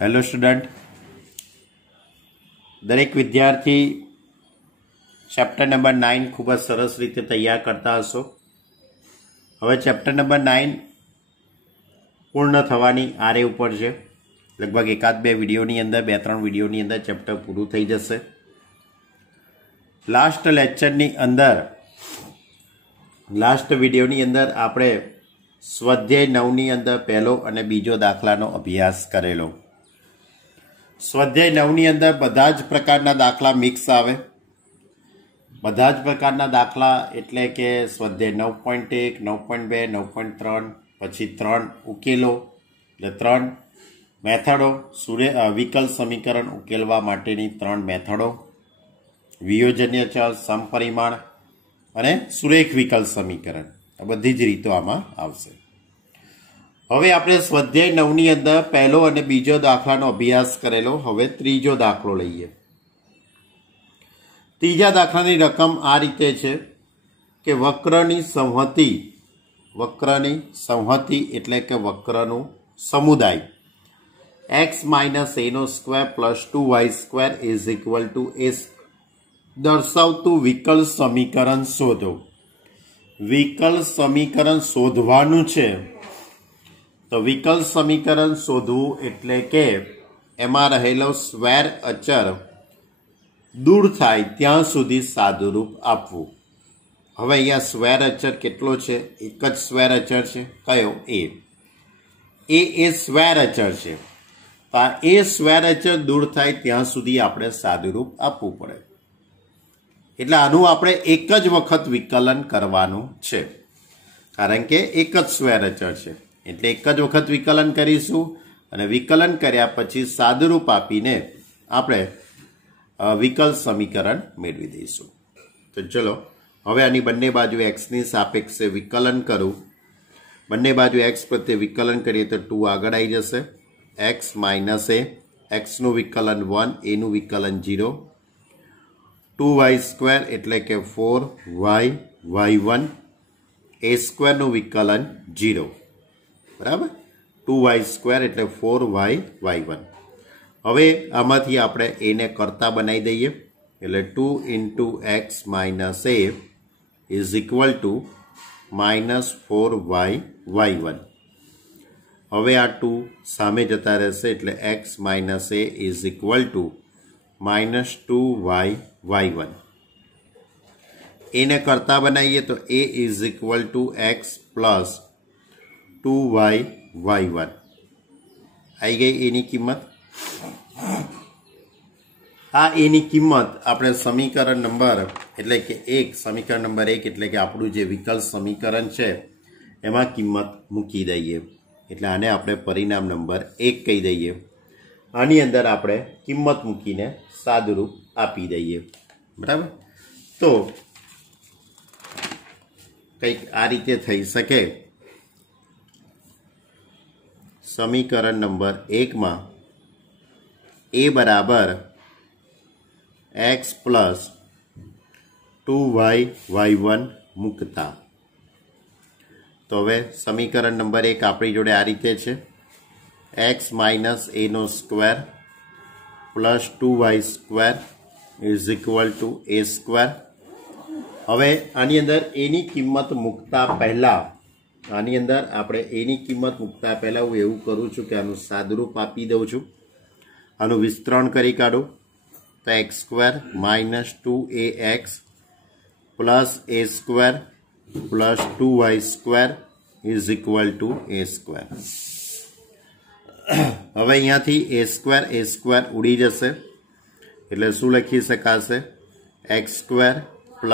Hello student, દરેક વિદ્યાર્થી chapter number 9 ખૂબ જ સરસ રીતે તૈયાર કરતા હશો. હવે ચેપ્ટર નંબર 9 પૂર્ણ થવાની આરે ઉપર છે. લગભગ એકાદ બે વિડીયોની અંદર, 2-3 વિડીયોની અંદર ચેપ્ટર પૂરું થઈ જશે. લાસ્ટ લેક્ચરની અંદર, લાસ્ટ વિડીયોની અંદર આપણે સ્વાધ્યાય 9ની અંદર પહેલો અને બીજો દાખલાનો અભ્યાસ કરેલો. સ્વાધ્યાય 9ની અંદર બધા જ પ્રકારના દાખલા મિક્સ આવે. બધા જ પ્રકારના દાખલા એટલે કે સ્વાધ્યાય 9.1, 9.2, 9.3, પછી 3 ઉકેલો, એટલે 3 મેથડો, વિકલ સમીકરણ ઉકેલવા માટેની 3 મેથડો, વિયોજનીય ચલ, સમપરિમાણ અને સુરેખ વિકલ સમીકરણ, આ બધી જ રીતો આમાં આવશે. હવે આપણે સ્વાધ્યાય 9ની અંદર પહેલો અને બીજો દાખલાનો અભ્યાસ કરેલો. હવે ત્રીજો દાખલો લઈએ. ત્રીજા દાખલાની રકમ આ રીતે છે કે વક્રની સંહતિ એટલે કે વક્રનું સમુદાય x - a² + 2y² = a દર્શાવતું વિકલ સમીકરણ શોધો. વિકલ સમીકરણ શોધવાનું છે. તો વિકલ સમીકરણ શોધવું એટલે કે એમાં રહેલો સ્વેર અચર દૂર થાય ત્યાં સુધી સાદુરૂપ આપવું. હવે અહીંયા સ્વેર અચર કેટલો છે? એક જ સ્વેર અચર છે. કયો? એ સ્વેર અચર છે. તો એ સ્વેર અચર દૂર થાય ત્યાં સુધી આપણે સાદુરૂપ આપવું પડે. એટલે આનું આપણે એક જ વખત વિકલન કરવાનું છે, કારણ કે એક જ સ્વેર અચર છે. એટલે એક જ વખત વિકલન કરીશું અને વિકલન કર્યા પછી સાદુરૂપ આપીને આપણે વિકલ સમીકરણ મેળવી દઈશું. તો ચલો હવે આની બંને બાજુ એક્સની સાપેક્ષે વિકલન કરું. બંને બાજુ એક્સ પ્રત્યે વિકલન કરીએ તો 2 આગળ આવી જશે. x - a, એક્સનું વિકલન 1, એનું વિકલન 0. 2y² એટલે કે 4y(y1), a² નું વિકલન 0. બરાબર? 2y² એટલે 4y(y1). હવે આમાંથી આપણે એને કરતા બનાવી દઈએ. એટલે 2 × x - a = -4y(y1). હવે આ 2 સામે જતા રહેશે એટલે x - a = -2y(y1). એને કરતા બનાવીએ તો a = x + 2y(y1). આવી ગઈ એની કિંમત. આ એની કિંમત આપણે સમીકરણ નંબર એટલે કે સમીકરણ નંબર 1 એટલે કે આપણું જે વિકલ સમીકરણ છે એમાં કિંમત મૂકી દઈએ. એટલે આને આપણે પરિણામ નંબર 1 કહી દઈએ. આની અંદર આપણે કિંમત મૂકીને સાદુરૂપ આપી દઈએ. બરાબર? તો કંઈક આ રીતે થઈ શકે. સમીકરણ નંબર 1માં a બરાબર x + 2y(y1) મૂકતા. તો હવે સમીકરણ નંબર 1 આપણી જોડે આ રીતે છે. x - a² + 2y² = a². હવે આની અંદર એની કિંમત મૂકતા પહેલાં હું એવું કરું છું કે આનું સાદુરૂપ આપી દઉં છું. આનું વિસ્તરણ કરી કાઢું તો x² - 2ax + a² + 2y² = a². હવે અહીંયાથી a² ઉડી જશે. એટલે શું લખી શકાશે? x² +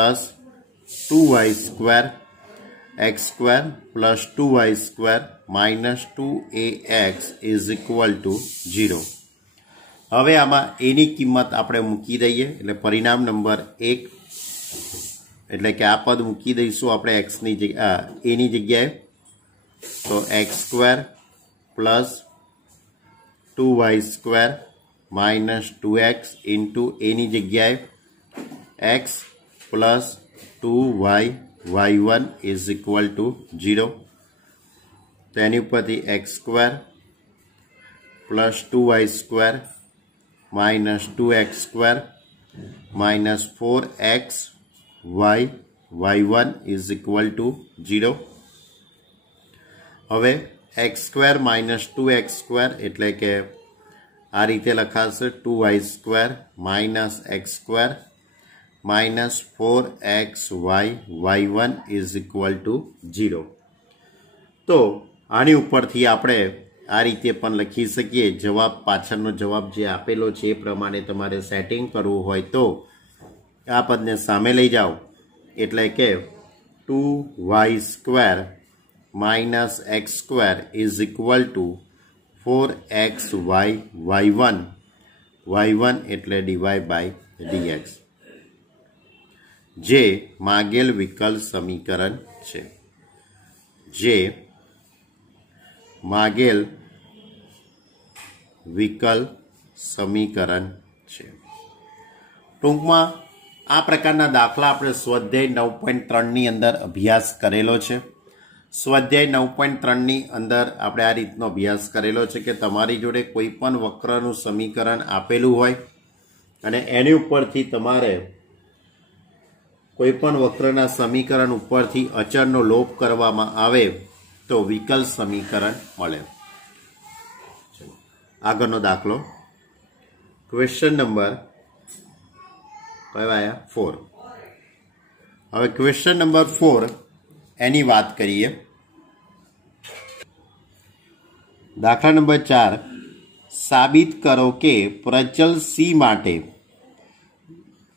2y² x² + 2y² - 2ax = 0. હવે આમાં એની કિંમત આપણે મૂકી દઈએ. એટલે પરિણામ નંબર 1 એટલે કે આ પદ મૂકી દઈશું આપણે એની જગ્યાએ. તો x² + 2y² - 2x એની જગ્યાએ x + 2y(y1) = 0. તો એની ઉપરથી x² plus 2y square minus 2x square minus 4x y y1 is equal to 0। હવે x square minus 2x square એટલે કે આ રીતે લખાશે 2y square minus x square minus 4xy y1 is equal two 0। તો આની ઉપરથી આપણે આ રીતે પણ લખી શકીએ। જવાબ પાછળનો જવાબ જે આપેલો છે એ પ્રમાણે તમારે સેટિંગ કરવું હોય તો આ પદને સામે લઈ જાઓ એટલે કે 2y square minus x square is equal to 4xy y1 एटले dy बाय dx जे मागेल विकल समीकरण छे। जे मागेल विकल समीकरण छे। टूंकमां आ प्रकारना दाखला आपणे स्वाध्याय 9.3 नी अंदर अभ्यास करेलो छे। स्वाध्याय 9.3 ની અંદર આપણે આ રીતનો અભ્યાસ કરેલો છે કે તમારી જોડે કોઈ પણ વક્રનું સમીકરણ આપેલું હોય અને એની ઉપરથી તમારે કોઈ પણ વક્રના સમીકરણ ઉપરથી અચળનો લોપ કરવામાં આવે તો વિકલ સમીકરણ મળે। આગળનો દાખલો ક્વેશ્ચન નંબર કયો આયા 4। હવે ક્વેશ્ચન નંબર 4 एनी बात करिए। दाखला नंबर 4 साबित करो कि प्रचल c माटे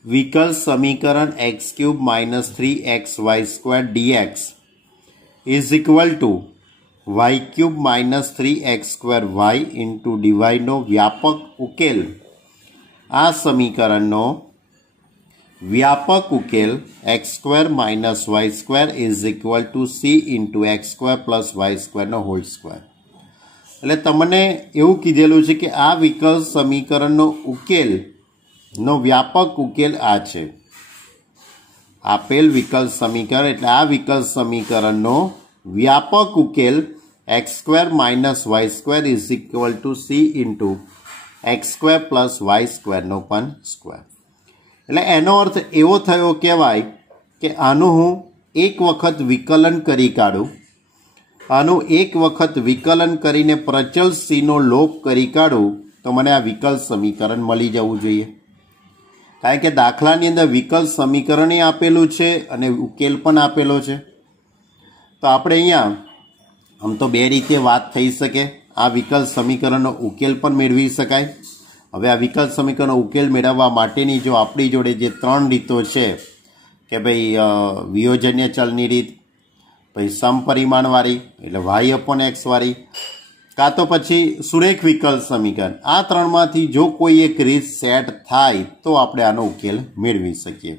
विकल समीकरण x cube minus 3xy square dx is equal to y cube minus 3x square y into dy नो व्यापक उकेल। आ समीकरण नो व्यापक उकेल X square minus Y square is equal to C into x square plus Y square नो whole square. એટલે તમને એવું કીધેલું છે કે આ વિકલ સમીકરણનો ઉકેલનો વ્યાપક ઉકેલ આ છે। આપેલ વિકલ સમીકરણ એટલે આ વિકલ સમીકરણનો વ્યાપક ઉકેલ x square minus Y square is equal to C into x square plus Y square नो पण स्क्वायर। એટલે એનો અર્થ એવો થયો કહેવાય કે આનું હું એક વખત વિકલન કરી કાઢું, આનું એક વખત વિકલન કરીને પ્રચલ c નો લોપ કરી કાઢું તો મને આ વિકલ સમીકરણ મળી જવું જોઈએ। કારણ કે દાખલાની અંદર વિકલ સમીકરણ આપેલું છે અને ઉકેલ પણ આપેલો છે। તો આપણે અહીંયા આમ તો બે રીતે વાત થઈ શકે। આ વિકલ સમીકરણનો ઉકેલ પણ મેળવી શકાય। હવે આ વિકલ સમીકરણનો ઉકેલ મેળવવા માટેની જો આપણી જોડે જે ત્રણ રીતો છે કે ભાઈ વિયોજન્ય ચલની રીત, પછી સમપરિમાણવાળી એટલે y/x વાળી, કાં તો પછી સુરેખ વિકલ સમીકરણ। આ ત્રણમાંથી જો કોઈ એક રીત સેટ થાય તો આપણે આનો ઉકેલ મેળવી શકીએ।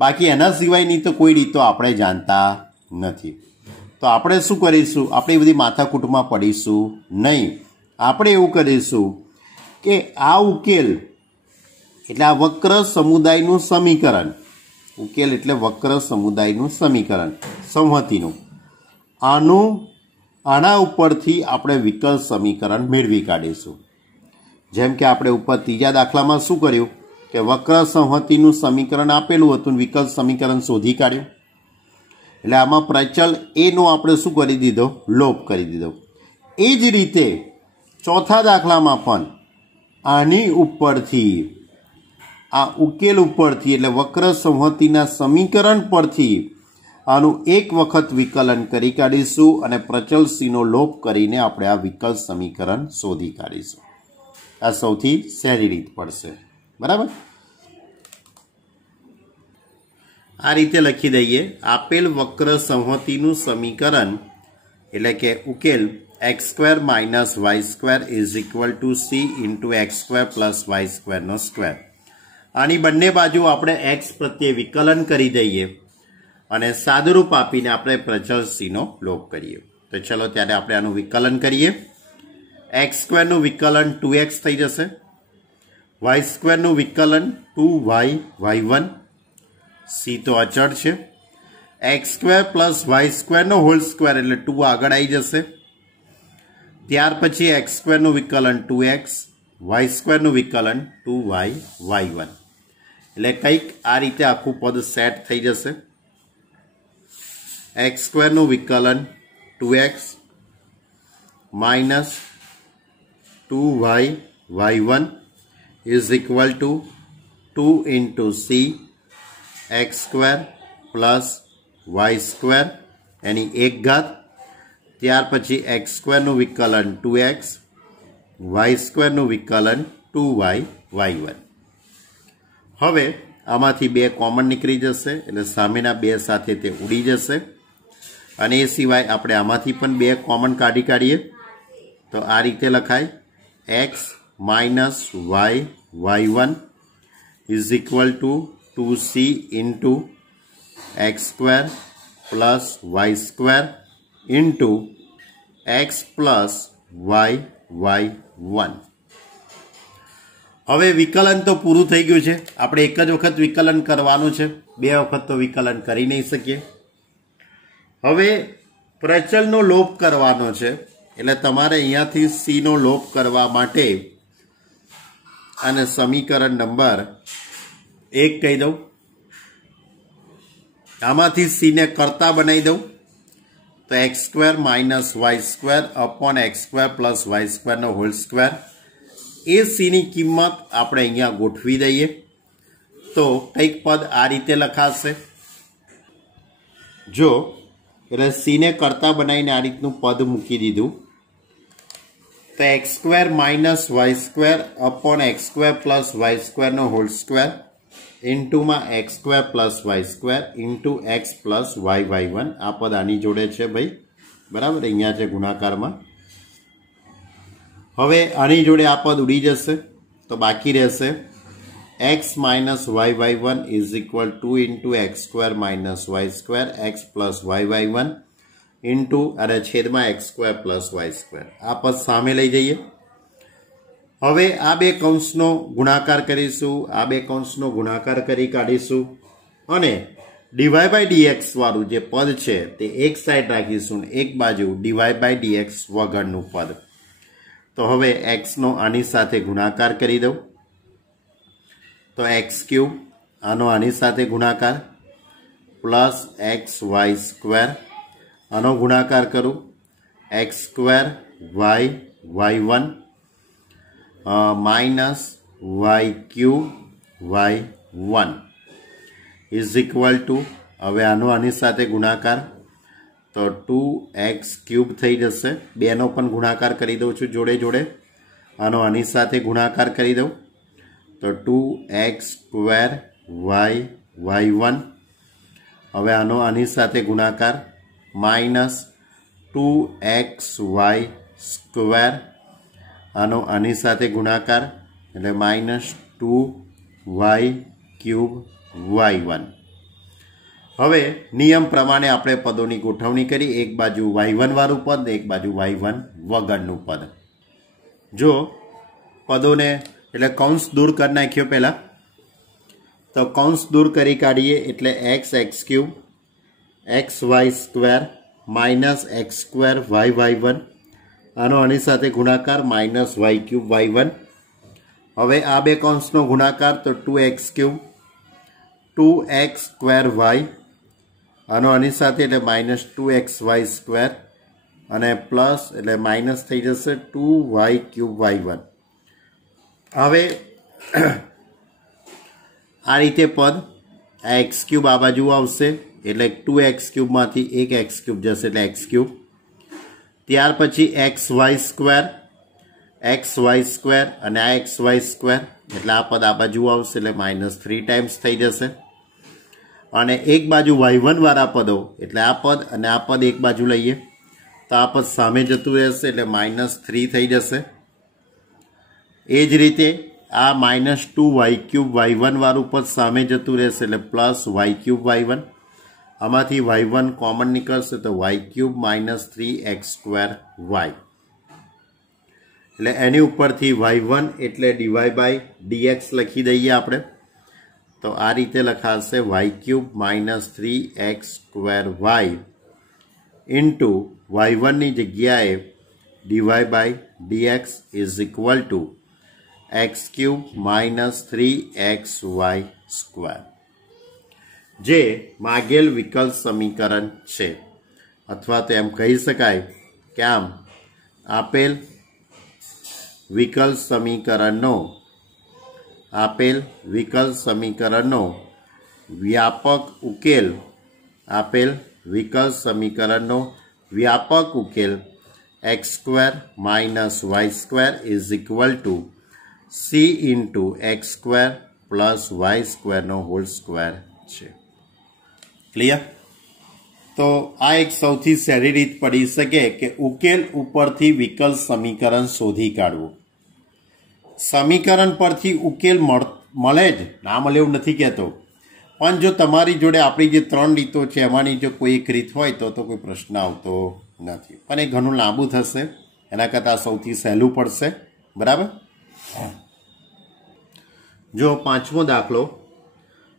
બાકી એના સિવાયની તો કોઈ રીતો આપણે જાણતા નથી। તો આપણે શું કરીશું, આપણે બધી માથાકૂટમાં પડીશું નહીં। આપણે એવું કરીશું કે આ ઉકેલ એટલે આ વક્ર સમુદાયનું સમીકરણ, ઉકેલ એટલે વક્ર સમુદાયનું સમીકરણ સંહતિનું, આના ઉપરથી આપણે વિકલ સમીકરણ મેળવી કાઢીશું। જેમ કે આપણે ઉપર ત્રીજા દાખલામાં શું કર્યું કે વક્ર સંહતિનું સમીકરણ આપેલું હતું, વિકલ સમીકરણ શોધી કાઢ્યું। એટલે આમાં પ્રચલ એનો આપણે શું કરી દીધો, લોપ કરી દીધો। એ જ રીતે ચોથા દાખલામાં પણ આની ઉપરથી આ ઉકેલ ઉપરથી એટલે વક્ર સંહતિના સમીકરણ પરથી આનું એક વખત વિકલન કરી કાઢીશું અને પ્રચલ c નો લોપ કરીને આપણે આ વિકલ સમીકરણ શોધી કાઢીશું। આ સૌથી સહેલી રીત પડશે, બરાબર। આ રીતે લખી દઈએ, આપેલ વક્ર સંહતિનું સમીકરણ એટલે કે ઉકેલ x square minus Y square is equal to C into x square plus Y square नो स्क्वायर। आनी बंने बाजू आपणे एक्स प्रत्ये विकलन करी दईए अने सादुरूप आपीने आपणे प्रचल सी नो लोप करीए। तो चलो त्यारे आपणे आनुं विकलन करीए। एक्स स्क्वायर नुं विकलन 2x थई जशे, वाय स्क्वायर नुं विकलन 2y y1, सी तो अचळ छे, एक्स स्क्वायर प्लस वाय स्क्वायर नो होल स्क्वायर एटले 2 आगळ आई जशे, ત્યાર પછી એક્સ સ્ક્વેરનું વિકલન 2x, વાય સ્ક્વેરનું વિકલન 2y y1. એટલે કંઈક આ રીતે આખું પદ સેટ થઈ જશે. એક્સ સ્ક્વેરનું વિકલન 2x minus 2y y1 is equal to 2 into C X square plus Y square એની એક ઘાત. ત્યાર પછી એક્સ સ્ક્વેરનું વિકલન 2x, વાય સ્ક્વેરનું વિકલન 2y y1. હવે આમાંથી 2 કોમન નીકળી જશે એટલે સામેના 2 સાથે તે ઉડી જશે. અને એ સિવાય આપણે આમાંથી પણ 2 કોમન કાઢીએ તો આ રીતે લખાય x minus y y1 is equal to 2c into x square plus Y square into x plus Y y1. હવે વિકલન તો પૂરું થઈ ગયું છે. આપણે એક જ વખત વિકલન કરવાનું છે, 2 વખત તો વિકલન કરી નહીં શકીએ. હવે પ્રચલનો લોપ કરવાનો છે એટલે તમારે અહીંયાથી સી નો લોપ કરવા માટે અને સમીકરણ નંબર 1 કહી દઉં. આમાંથી સી ને કરતા બનાવી દઉં તો X square minus Y square upon X square plus Y સ્ક્વેરનો હોલ સ્ક્વેર. એ સીની કિંમત આપણે અહીંયા ગોઠવી દઈએ તો કંઈક પદ આ રીતે લખાશે. જો એટલે સીને કરતા બનાવીને આ રીતનું પદ મૂકી દીધું તો X square minus Y square upon X square plus Y સ્ક્વેરનો હોલ સ્ક્વેર ઇન્ટુમાં X square plus Y square into x plus Y y1. આ પદ આની જોડે છે ભાઈ, બરાબર, અહીંયા છે ગુણાકારમાં. હવે આની જોડે આ પદ ઉડી જશે તો બાકી રહેશે x minus y y1 is equal 2 into x square minus Y square x plus Y y1 into અને છેદમાં x square plus Y square. આ પદ સામે લઈ જઈએ. હવે આ 2 કૌંસનો ગુણાકાર કરીશું, આ 2 કૌંસનો ગુણાકાર કરી કાઢીશું અને ડીવાય બાય ડીએક્સ વાળું જે પદ છે તે એક સાઈડ રાખીશું, એક બાજુ ડીવાય બાય ડીએક્સ વગરનું પદ. તો હવે એક્સનો આની સાથે ગુણાકાર કરી દઉં તો એક્સ ક્યુબ, આનો આની સાથે ગુણાકાર પ્લસ એક્સ વાય સ્ક્વેર, આનો ગુણાકાર કરું x square y y1 minus y cube y1 is equal to, હવે આનો આની સાથે ગુણાકાર તો 2x ક્યુબ થઈ જશે. 2નો પણ ગુણાકાર કરી દઉં છું જોડે જોડે. આનો આની સાથે ગુણાકાર કરી દઉં તો 2x સ્ક્વેર y1. હવે આનો આની સાથે ગુણાકાર માઇનસ 2xy સ્ક્વેર, આનો આની સાથે ગુણાકાર એટલે માઇનસ 2y ક્યુબ y1. હવે નિયમ પ્રમાણે આપણે પદોની ગોઠવણી કરી, એક બાજુ y1 વાળું પદ ને એક બાજુ y1 વગરનું પદ. જો પદોને એટલે કૌંસ દૂર કરી નાખ્યો પહેલાં તો કૌંસ દૂર કરી કાઢીએ એટલે x x cube x y square minus x square y y1, આનો આની સાથે ગુણાકાર માઇનસ વાય ક્યુબ y1. હવે આ 2 કૌંસનો ગુણાકાર તો 2x cube 2x square Y, આનો આની સાથે એટલે માઇનસ 2xy સ્ક્વેર અને પ્લસ એટલે માઇનસ થઈ જશે 2y ક્યુબ y1. હવે આ રીતે પદ આ એક્સ ક્યુબ આ બાજુ આવશે એટલે 2x ક્યુબમાંથી એક એક્સ ક્યુબ જશે એટલે એક્સ ક્યુબ. ત્યાર પછી એક્સ વાય સ્ક્વેર અને આ એક્સ વાય સ્ક્વેર એટલે આ પદ આ બાજુ આવશે એટલે માઇનસ 3 ટાઈમ્સ થઈ જશે. અને એક બાજુ y1 વાળા પદો એટલે આ પદ અને આ પદ એક બાજુ લઈએ તો આ પદ સામે જતું રહેશે એટલે માઇનસ 3 થઈ જશે. એ જ રીતે આ માઇનસ 2y ક્યુબ y1 વાળું પદ સામે જતું રહેશે એટલે પ્લસ વાય ક્યુબ y1. આમાંથી y1 કોમન નીકળશે તો y cube minus 3x square y. એટલે એની ઉપરથી y1 એટલે ડીવાય બાય ડીએક્સ લખી દઈએ આપણે તો આ રીતે લખાશે y cube minus 3x square y into y1ની જગ્યાએ dy by dx is equal to x cube minus 3xy square. જે માગેલ વિકલ સમીકરણ છે, અથવા તો એમ કહી શકાય કે આમ આપેલ વિકલ સમીકરણનો વ્યાપક ઉકેલ x square minus y square is equal to c into x square plus y square no whole square છે. ક્લિયર? તો આ એક સૌથી સહેલી રીત પડી શકે કે ઉકેલ ઉપરથી વિકલ સમીકરણ શોધી કાઢવું. સમીકરણ પરથી ઉકેલ મળે જ, ના મળે એવું નથી કહેતો, પણ જો તમારી જોડે આપણી જે 3 રીતો છે એમાંની જો કોઈ એક રીત હોય તો કોઈ પ્રશ્ન આવતો નથી, પણ એ ઘણું લાંબુ થશે, એના કરતાં સૌથી સહેલું પડશે. બરાબર? જો પાંચમો દાખલો,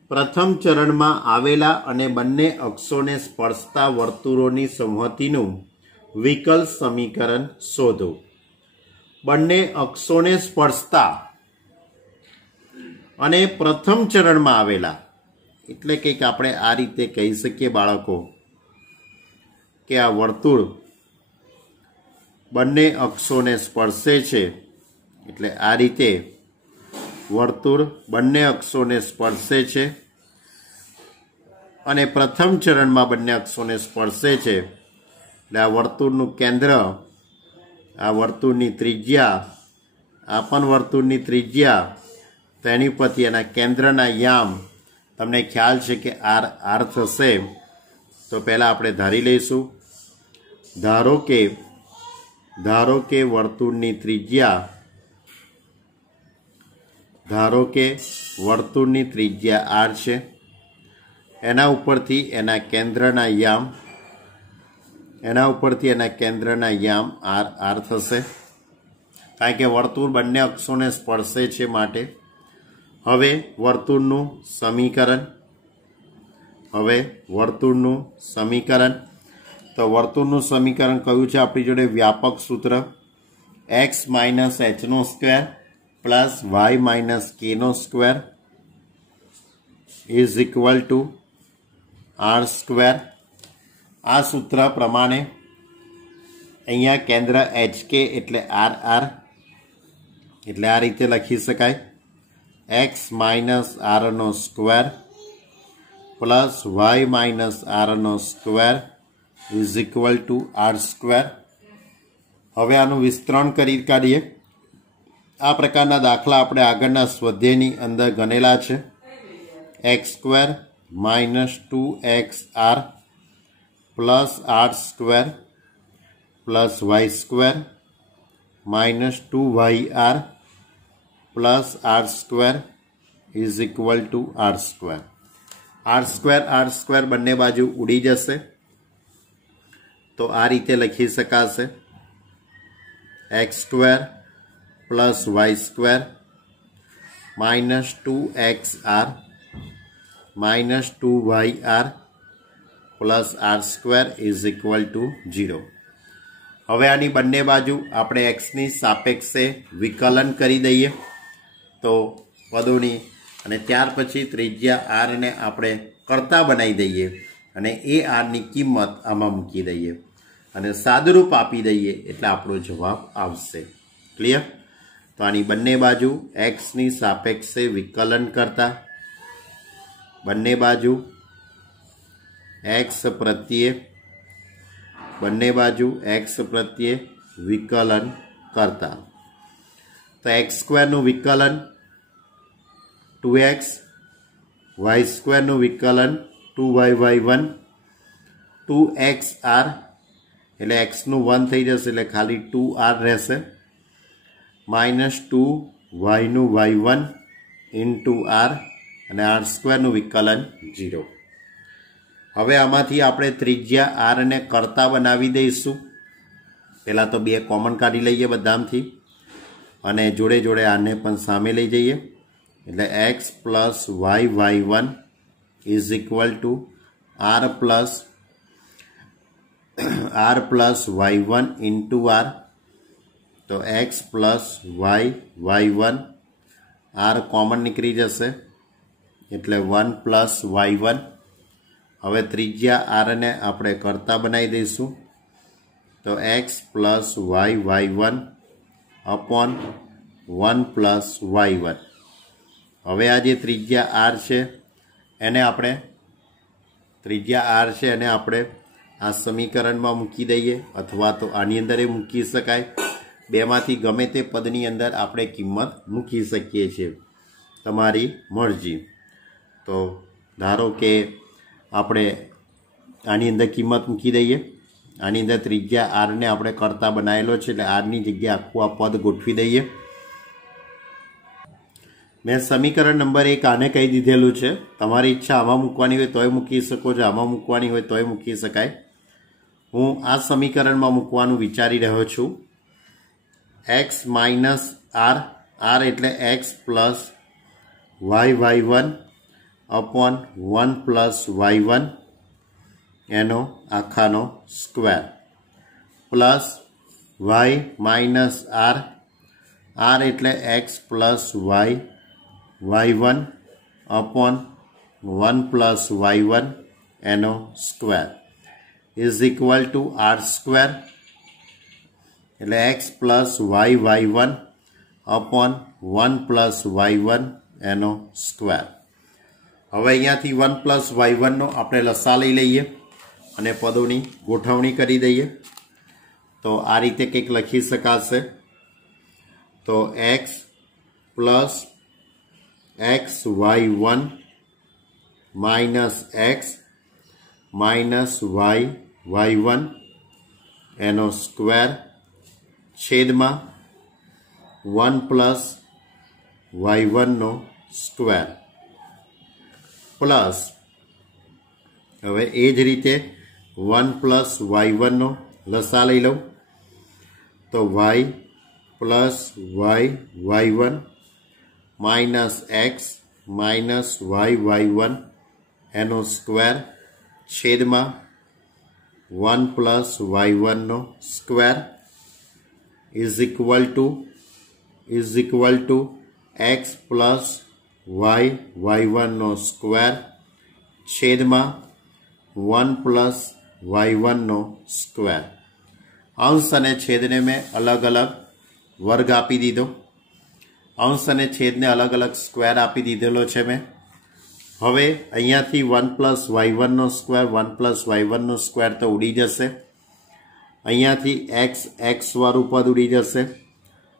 પ્રથમ ચરણમાં આવેલા અને બંને અક્ષોને સ્પર્શતા વર્તુળોની સંહતિનું વિકલ સમીકરણ શોધો. બંને અક્ષોને સ્પર્શતા અને પ્રથમ ચરણમાં આવેલા એટલે કંઈક આપણે આ રીતે કહી શકીએ બાળકો કે આ વર્તુળ બંને અક્ષોને સ્પર્શે છે, એટલે આ રીતે વર્તુળ બંને અક્ષોને સ્પર્શે છે અને પ્રથમ ચરણમાં બંને અક્ષોને સ્પર્શે છે, એટલે આ વર્તુળનું કેન્દ્ર, આ વર્તુળની ત્રિજ્યા, આ પણ વર્તુળની ત્રિજ્યા, તેની પરથી એના કેન્દ્રના યામ તમને ખ્યાલ છે કે આર થશે. તો પહેલાં આપણે ધારી લઈશું. ધારો કે વર્તુળની ત્રિજ્યા r છે, એના ઉપરથી એના કેન્દ્રના યામ r થશે, કારણ કે વર્તુળ બંને અક્ષોને સ્પર્શે છે માટે. હવે વર્તુળનું સમીકરણ, તો વર્તુળનું સમીકરણ કયું છે આપણી જોડે? વ્યાપક સૂત્ર x માઇનસ h નો square plus y minus k નો square is equal to r square. આ સૂત્ર પ્રમાણે અહીંયા કેન્દ્ર HK એટલે RR, એટલે આ રીતે લખી શકાય x માઇનસ r નો square plus y minus r નો square is equal to r square. હવે આનું વિસ્તરણ કરી કાઢીએ. આ પ્રકારના દાખલા આપણે આગળના સ્વાધ્યાયની અંદર ગણેલા છે. x square minus 2xr plus r square plus y square minus 2yr plus r square is equal to r square. r square બંને બાજુ ઉડી જશે, તો આ રીતે લખી શકાશે x square plus y square minus 2xr minus 2yr plus r square is equal two 0. હવે આની બંને બાજુ આપણે એક્સની સાપેક્ષે વિકલન કરી દઈએ તો પદોની, અને ત્યાર પછી ત્રિજ્યા r ને આપણે કરતા બનાવી દઈએ અને એ આરની કિંમત આમાં મૂકી દઈએ અને સાદુરૂપ આપી દઈએ એટલે આપણો જવાબ આવશે. ક્લિયર? તો આની બંને બાજુ એક્સની સાપેક્ષે વિકલન કરતા, બંને બાજુ એક્સ પ્રત્યે વિકલન કરતા, તો એક્સ સ્ક્વેરનું વિકલન 2x, y સ્ક્વેરનું વિકલન 2y1, 2xr એટલે એક્સનું 1 થઈ જશે એટલે ખાલી 2r રહેશે, માઇનસ 2yનું y1 ઇન્ટુ r અને r સ્ક્વેરનું વિકલન 0. હવે આમાંથી આપણે ત્રિજ્યા r ને કરતા બનાવી દઈશું. પહેલાં તો 2 કોમન કાઢી લઈએ બધામાંથી અને જોડે જોડે આને પણ સામે લઈ જઈએ, એટલે x plus y1 is equal to r plus y1 into r तो x plus y1 r common निकली जशे एटले 1 प्लस y1। हवे त्रिज्या r ने आपणे करता बनावी दईशुं तो x plus y1 upon 1 plus y1। हवे आ जे त्रिज्या r छे एने आपणे त्रिज्या r छे एने आपणे आ समीकरण में मूकी दईए अथवा तो आनी अंदर मूकी शकाय। बेमांथी गमे ते पदनी अंदर आपणे किंमत मूकी शकीए छीए, तमारी मरजी। तो धारो के आपणे आनी अंदर किंमत मूकी दईए। आनी अंदर त्रिज्या r ने आपणे करता बनावेलो छे एटले r नी जग्याए आखुं आ पद गोठवी दईए। मैं समीकरण नंबर 1 आने कही दीधेलू छे। तमारी इच्छा आमां मूकवानी होय तोय मूकी शको छो, आमां मूकवानी होय तोय मूकी शकाय। हूँ आ समीकरण में मूकवानुं विचारी रह्यो छुं। एक्स माइनस आर, आर एटले X plus y1 upon 1 plus y1 एनो आखानो square plus y minus R, R एटले X plus y1 upon 1 plus y1 एनो square is equal to r square એટલે x plus y1 upon 1 plus y1 એનો square. હવે અહીંયાથી 1 plus y1 નો આપણે લસા લઈ લઈએ અને પદોની ગોઠવણી કરી દઈએ તો આ રીતે કંઈક લખી શકાશે। તો x plus xy1 minus x minus y1 एनो स्क्वेर छेद में 1 प्लस y1 नो स्क्वेर प्लस हवे एज रीते 1 प्लस y1 नो लसा लई लऊं तो y plus y1 minus x minus y1 एनो स्क्वेर छेद में 1 प्लस y1 नो square is equal to x plus y1 नो स्क्वेर छेद में 1 प्लस y1 नो स्क्वेर। अंश अने छेद ने मैं अलग अलग वर्ग आपी दीधो। अंश अने छेद ने अलग अलग स्क्वेर आपी दीधेलो छे मैं। हवे अहींयाथी 1 प्लस y1 नो स्क्वेर 1 प्लस y1 नो स्क्वेर तो उड़ी जशे। अहींयाथी x x वाळुं पद उड़ी जशे।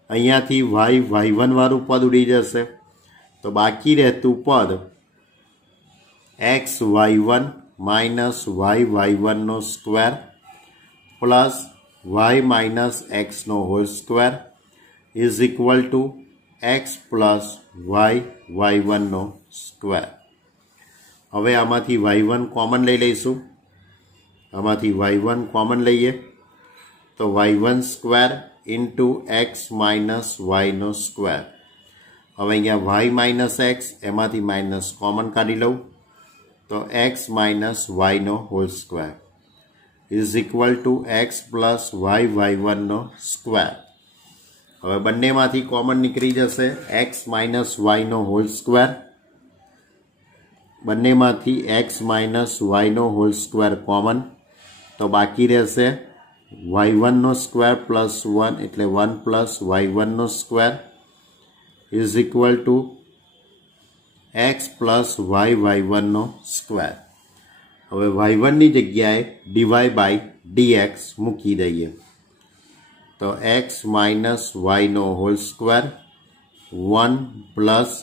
अहींयाथी y y1 वाळुं पद उड़ी जशे। तो बाकी रहेतुं पद x y1 minus y y1 नो square plus y minus x नो whole square is equal to x plus y y1 नो स्क्वेर। हवे आमांथी y1 कॉमन लई लईशुं। आमांथी y1 कॉमन लईए तो y1 square into x minus y नो स्क्वेर। हवे अहींया y माइनस x एमांथी माइनस कॉमन काढी लऊं तो x माइनस y नो whole square is equal to x plus y y1 नो स्क्वेर। हवे बंनेमांथी कॉमन निकली जशे x माइनस y नो होल स्क्वेर। बंनेमांथी x माइनस y नो होल स्क्वेर कॉमन तो बाकी रहेशे y1 नो स्क्वेर प्लस 1 एटले 1 प्लस y1 नो square is equal to x plus y y1 नो स्क्वेर। हवे y1 नी जग्याए dy बाय dx मूकी दईए तो x माइनस y नो होल स्क्वेर 1 प्लस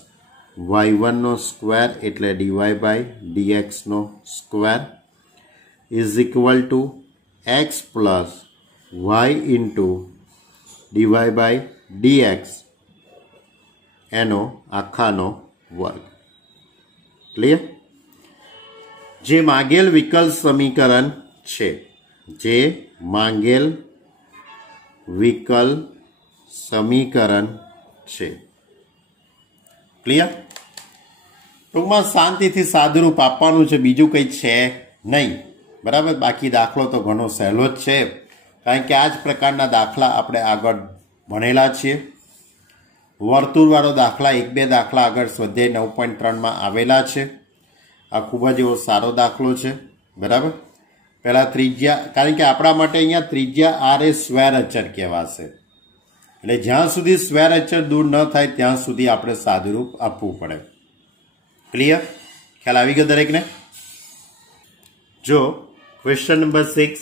y1 नो स्क्वेर एटले dy बाय dx नो square is equal to x plus y into dy by dx एनो आखानो वर्ग। क्लियर? जे मांगेल विकल समीकरण छे, जे मांगेल विकल समीकरण छे। क्लियर? टूंकमां शांतिथी सादुरूप आपवानुं छे, बीजुं कंई छे नहीं। बराबर? बाकी दाखलो तो घणो सहेलो ज छे, कारण के आ ज प्रकारना दाखला आपणे आगळ ભણેલા છીએ। વર્તુળવાળો દાખલા 1-2 દાખલા આગળ સ્વાધ્યાય 9.3 માં આવેલા છે। આ ખૂબ જ એવો સારો દાખલો છે, બરાબર। પહેલા ત્રિજ્યા, કારણ કે આપણા માટે અહીંયા ત્રિજ્યા આર એ સ્ક્વેર અચર કહેવાશે, એટલે જ્યાં સુધી સ્ક્વેર અચર દૂર ન થાય ત્યાં સુધી આપણે સાદુરૂપ આપવું પડે। ક્લિયર? ખ્યાલ આવી ગયો દરેકને? જો ક્વેશ્ચન નંબર 6,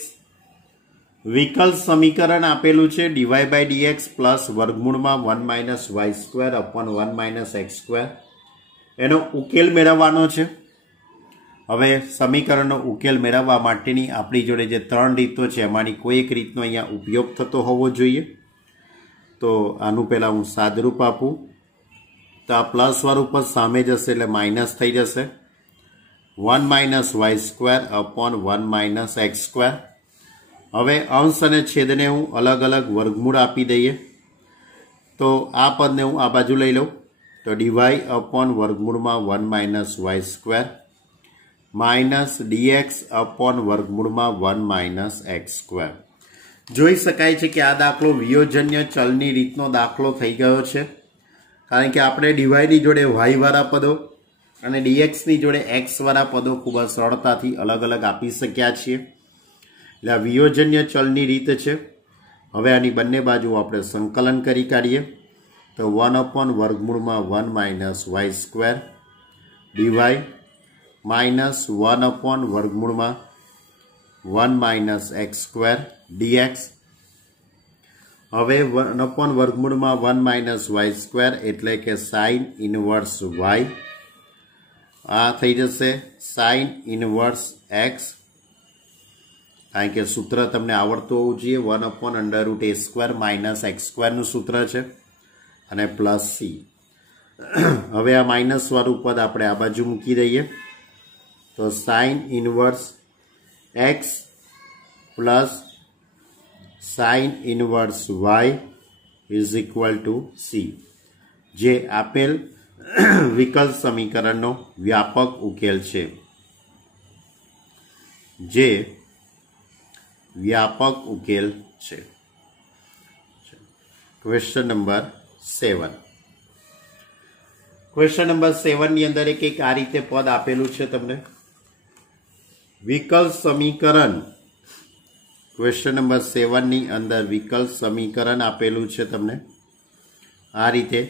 વિકલ સમીકરણ આપેલું છે dy/dx પ્લસ વર્ગમૂળમાં 1 - y² અપોન 1 - x², એનો ઉકેલ મેળવવાનો છે। હવે સમીકરણનો ઉકેલ મેળવવા માટેની આપણી જોડે જે 3 રીતો છે એમાંની કોઈ એક રીતનો અહીંયા ઉપયોગ થતો હોવો જોઈએ। તો આનું પહેલાં હું સાદરૂપ આપું તો આ પ્લસવાળું પદ સામે જશે એટલે માઇનસ થઈ જશે, 1 - y² અપોન 1 - x²। હવે અંશ અને છેદને હું અલગ અલગ વર્ગમૂળ આપી દઈએ તો આ પદને હું આ બાજુ લઈ લઉં તો dy અપોન વર્ગમૂળમાં 1 - y² માઇનસ dx અપોન વર્ગમૂળમાં 1 - x²। જોઈ શકાય છે કે આ દાખલો વિયોજન્ય ચલની રીતનો દાખલો થઈ ગયો છે, કારણ કે આપણે ડીવાયની જોડે વાયવાળા પદો અને ડીએક્સની જોડે એક્સવાળા પદો ખૂબ જ સરળતાથી અલગ અલગ આપી શક્યા છીએ। એટલે આ વિયોજન્ય ચલની રીત છે। હવે આની બંને બાજુ આપણે સંકલન કરી કાઢીએ તો 1 અપોન વર્ગમૂળમાં 1 - y² dy માઇનસ 1 અપોન વર્ગમૂળમાં 1 - x² dx। હવે 1 અપોન વર્ગમૂળમાં 1 - y² એટલે કે સાઇન ઇનવર્સ y, આ થઈ જશે સાઇન ઇનવર્સ x, કારણ કે સૂત્ર તમને આવડતું હોવું જોઈએ, 1 અપોન √a² માઇનસ x² નું સૂત્ર છે, અને પ્લસ c। હવે આ માઇનસવાળું પદ આપણે આ બાજુ મૂકી દઈએ તો sine inverse x plus sine inverse y is equal two c, જે આપેલ વિકલ સમીકરણનો વ્યાપક ઉકેલ છે, જે વ્યાપક ઉકેલ છે। ક્વેશ્ચન નંબર 7, ક્વેશ્ચન નંબર 7 ની અંદર એક આ રીતે પદ આપેલું છે તમને વિકલ સમીકરણ। ક્વેશ્ચન નંબર 7 ની અંદર વિકલ સમીકરણ આપેલું છે તમને આ રીતે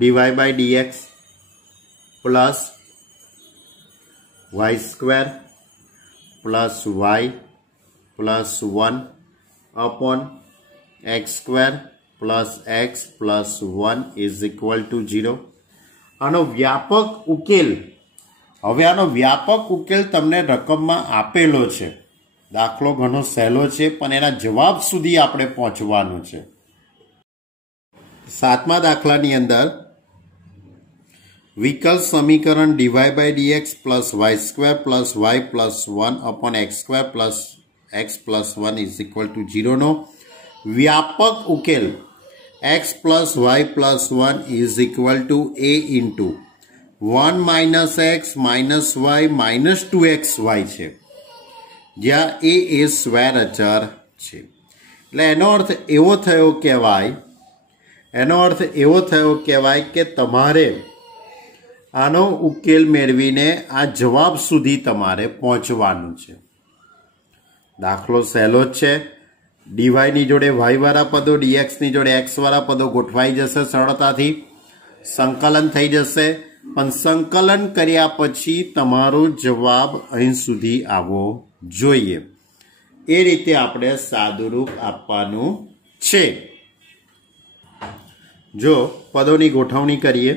dy/dx plus y² plus y plus 1 upon x² plus x plus 1 is equal two 0। આનો વ્યાપક ઉકેલ, હવે આનો વ્યાપક ઉકેલ તમને રકમમાં આપેલો છે। દાખલો ઘણો સહેલો છે પણ એના જવાબ સુધી આપણે પહોંચવાનું છે। 7મા દાખલાની અંદર વિકલ સમીકરણ dy/dx plus y² plus y plus 1 upon x² plus x plus 1 is equal two 0 નો વ્યાપક ઉકેલ x plus y plus 1 is equal two a into 1 minus x minus y minus 2xy છે, જ્યાં a એ સ્ક્વેર અચર છે। એટલે એનો અર્થ એવો થયો કહેવાય કે તમારે આનો ઉકેલ મેળવીને આ જવાબ સુધી તમારે પહોંચવાનું છે। દાખલો સહેલો જ છે। ડીવાયની જોડે વાયવાળા પદો, ડીએક્સની જોડે એક્સવાળા પદો ગોઠવાઈ જશે સરળતાથી, સંકલન થઈ જશે, પણ સંકલન કર્યા પછી તમારો જવાબ અહીં સુધી આવવો જોઈએ, એ રીતે આપણે સાદુરૂપ આપવાનું છે। જો પદોની ગોઠવણી કરીએ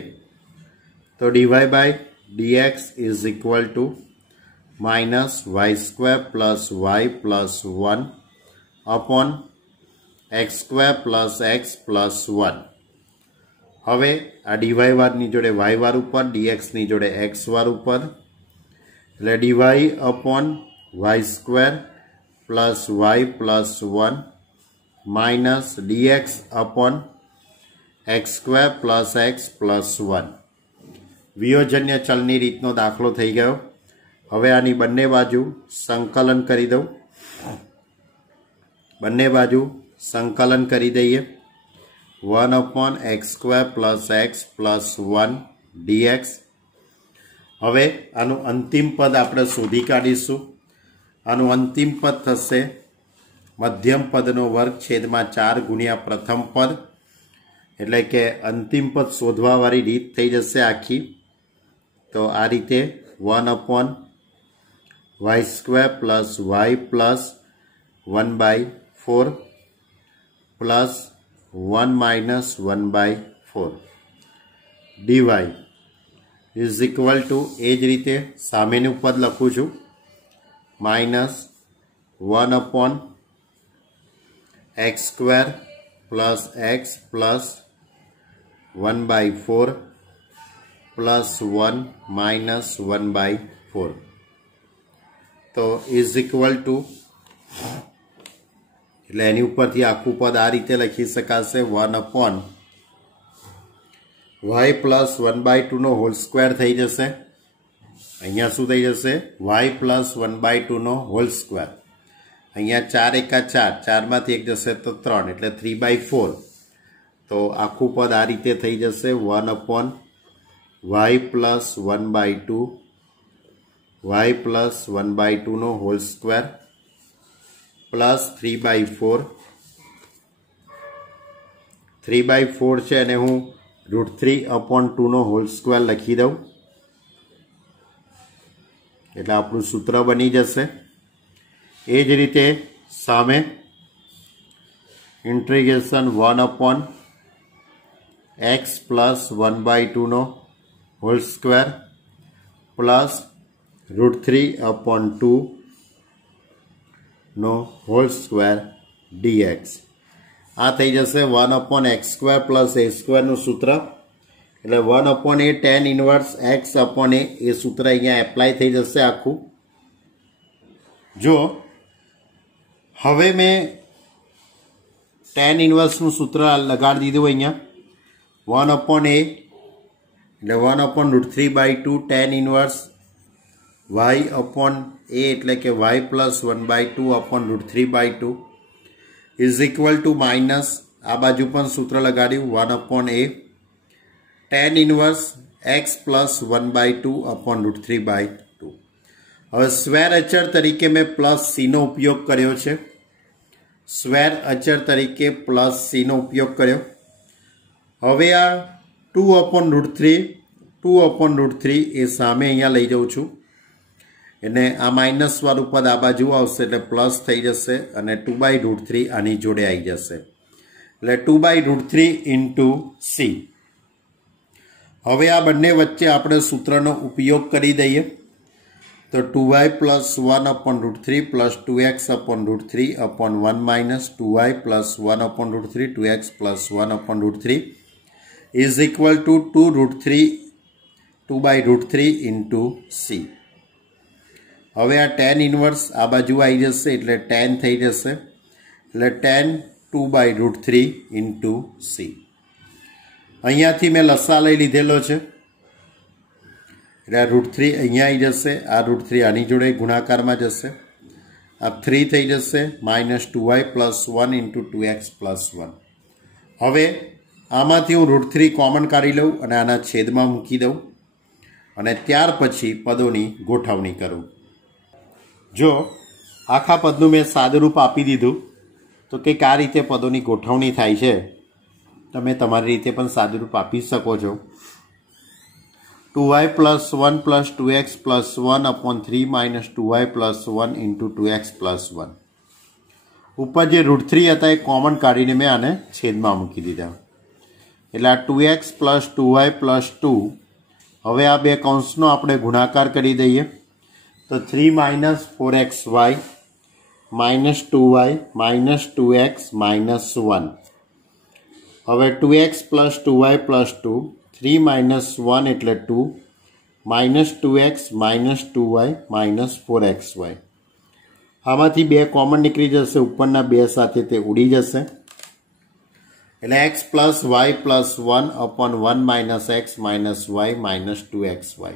તો dy/dx is equal two minus y² plus y plus 1 upon x² plus x plus 1। હવે આ dy વાળની જોડે y વાર ઉપર, dxની જોડે x વાર ઉપર, એટલે dy upon y² plus y plus 1 minus dx upon x² plus x plus 1। વિયોજન્ય ચલની રીતનો દાખલો થઈ ગયો। હવે આની બંને બાજુ સંકલન કરી દઉં, બંને બાજુ સંકલન કરી દઈએ 1/x² + x + 1 dx। હવે આનું અંતિમ પદ આપણે શોધી કાઢીશું। આનું અંતિમ પદ થશે મધ્યમ પદનો વર્ગ છેદમાં 4 ગુણ્યા પ્રથમ પદ, એટલે કે અંતિમ પદ શોધવાવાળી રીત થઈ જશે આખી। તો આ રીતે 1/y² + y + 1/4 plus 1 - 1/4 dy is equal to, એ જ રીતે સામેનું પદ લખું છું, -1/x² + x + 1/4 પ્લસ 1 - 1/4 તો ઇઝ ઇક્વલ ટુ, એટલે એની ઉપરથી આખું પદ આ રીતે લખી શકાશે, 1/y + 1/2 નો હોલ સ્ક્વેર થઈ જશે। અહીંયા શું થઈ જશે? y + 1/2 નો હોલ સ્ક્વેર। અહીંયા 4 × 4, 4 માંથી 1 જશે તો 3, એટલે 3/4। તો આખું પદ આ રીતે થઈ જશે, 1/y + 1/2 y + 1/2 નો હોલ સ્ક્વેર પ્લસ 3/4। 3/4 છે અને હું √3/2 નો હોલ સ્ક્વેર લખી દઉં, એટલે આપણું સૂત્ર બની જશે। એ જ રીતે સામે ઇન્ટિગ્રેશન 1/x + 1/2 નો હોલ સ્ક્વેર પ્લસ √3/2 નો હોલ સ્ક્વેર dx। આ થઈ જશે 1/x² + a² નું સૂત્ર, એટલે 1/a tan ઇનવર્સ x/a એ સૂત્ર અહીંયા એપ્લાય થઈ જશે આખું। જો હવે મેં tan ઇનવર્સનું સૂત્ર લગાડી દીધું અહીંયા, 1/a એટલે 1/√3/2 tan ઇનવર્સ y/a એટલે કે y + 1/2/√3/2 is equal two minus, આ બાજુ પણ સૂત્ર લગાડ્યું, 1/a tan ઇનવર્સ x + 1/2/√3/2। હવે સ્ક્વેર અચળ તરીકે મેં +c નો ઉપયોગ કર્યો છે, સ્ક્વેર અચળ તરીકે +c નો ઉપયોગ કર્યો। હવે આ 2/√3 એ સામે અહીંયા લઈ જાઉં છું, અને આ માઇનસ વાળું પદ આ બાજુ આવશે એટલે પ્લસ થઈ જશે, અને 2/√3 આની જોડે આવી જશે, એટલે 2/√3 × c। હવે આ બંને વચ્ચે આપણે સૂત્રનો ઉપયોગ કરી દઈએ, તો 2y + 1/√3 + 2x/√3/1 - 2y + 1/√3 2x + 1/√3 is equal two 2/√3 × c। હવે આ tan ઇનવર્સ આ બાજુ આવી જશે એટલે tan થઈ જશે, એટલે tan 2/√3 × c। અહીંયાથી મેં લસા લઈ લીધેલો છે, એટલે આ √3 અહીંયા આવી જશે, આ √3 આની જોડે ગુણાકારમાં જશે, આ 3 થઈ જશે, -2y + 1 × 2x + 1। હવે આમાંથી હું √3 કોમન કાઢી લઉં અને આના છેદમાં મૂકી દઉં, અને ત્યાર પછી પદોની ગોઠવણી કરું। જો આખા પદનું મેં સાદુરૂપ આપી દીધું, તો કંઈક આ રીતે પદોની ગોઠવણી થાય છે, તમે તમારી રીતે પણ સાદુરૂપ આપી શકો છો। 2y + 1 + 2x + 1/3 - 2y + 1 × 2x + 1। ઉપર જે √3 હતા એ કોમન કાઢીને મેં આને છેદમાં મૂકી દીધા, એટલે આ 2x + 2y + 2। હવે આ બે કૌંસનો આપણે ગુણાકાર કરી દઈએ, તો 3 - 4xy - 2y - 2x - 1। હવે 2x + 2y + 2, 3 - 1 એટલે 2, -2x - 2y - 4xy। આમાંથી બે કોમન નીકળી જશે, ઉપરના બે સાથે તે ઉડી જશે, એટલે x + y + 1/1 - x - y - 2xy।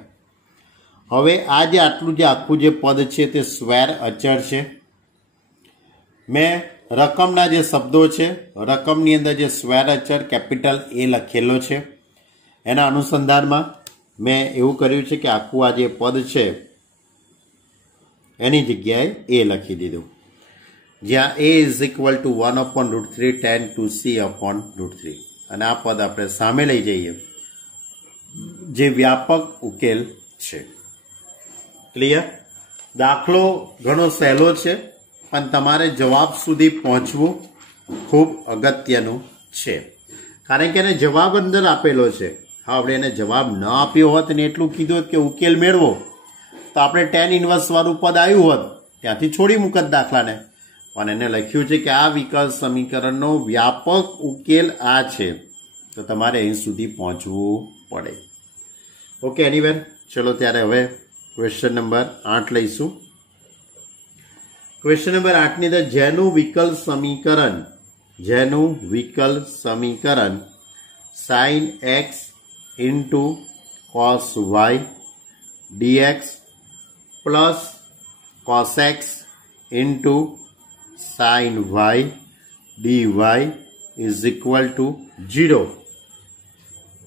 હવે આ જે આટલું જે આખું જે પદ છે તે સ્ક્વેર અચળ છે। મેં રકમના જે શબ્દો છે, રકમની અંદર જે સ્ક્વેર અક્ષર કેપિટલ એ લખેલો છે, એના અનુસંધાનમાં મેં એવું કર્યું છે કે આખું આ જે પદ છે એની જગ્યાએ એ લખી દીધું, જ્યાં a is equal two 1/√3 tan 2c/√3, અને આ પદ આપણે સામે લઈ જઈએ જે વ્યાપક ઉકેલ છે. ક્લિયર? દાખલો ઘણો સહેલો છે, પણ તમારે જવાબ સુધી પહોંચવું ખૂબ અગત્યનું છે, કારણ કે એને જવાબ અંદર આપેલો છે. હા, આપણે એને જવાબ ન આપ્યો હોત ને એટલું કીધું હોત કે ઉકેલ મેળવો, તો આપણે tan ઇન્વર્સ વાળું પદ આવ્યું હોત ત્યાંથી છોડી મૂકત દાખલાને, પણ એને લખ્યું છે કે આ વિકલ સમીકરણનો વ્યાપક ઉકેલ આ છે, તો તમારે અહીં સુધી પહોંચવું પડે. ઓકે, એનીવેર, ચલો ત્યારે હવે ક્વેશ્ચન નંબર 8 લઈશું. ક્વેશ્ચન નંબર 8 ની અંદર જેનું વિકલ સમીકરણ sin x into cos y dx plus cos x into sin y dy is equal to 0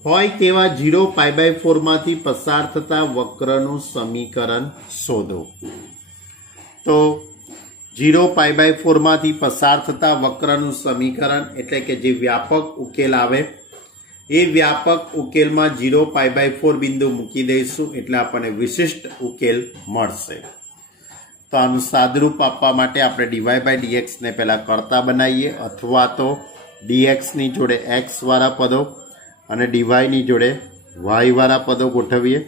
હોય તેવા 0π/4 માંથી પસાર થતા વક્રનું સમીકરણ શોધો. તો 0π/4 માંથી પસાર થતા વક્રનું સમીકરણ એટલે કે જે વ્યાપક ઉકેલ આવે એ વ્યાપક ઉકેલમાં 0π/4 બિંદુ મૂકી દઈશું એટલે આપણને વિશિષ્ટ ઉકેલ મળશે. તો આનું સાદરૂપ આપવા માટે આપણે dy/dx ને પહેલા કરતા બનાવીએ, અથવા તો dx ની જોડે x વાળા પદો અને dy ની જોડે y વાળા પદો ગોઠવીએ.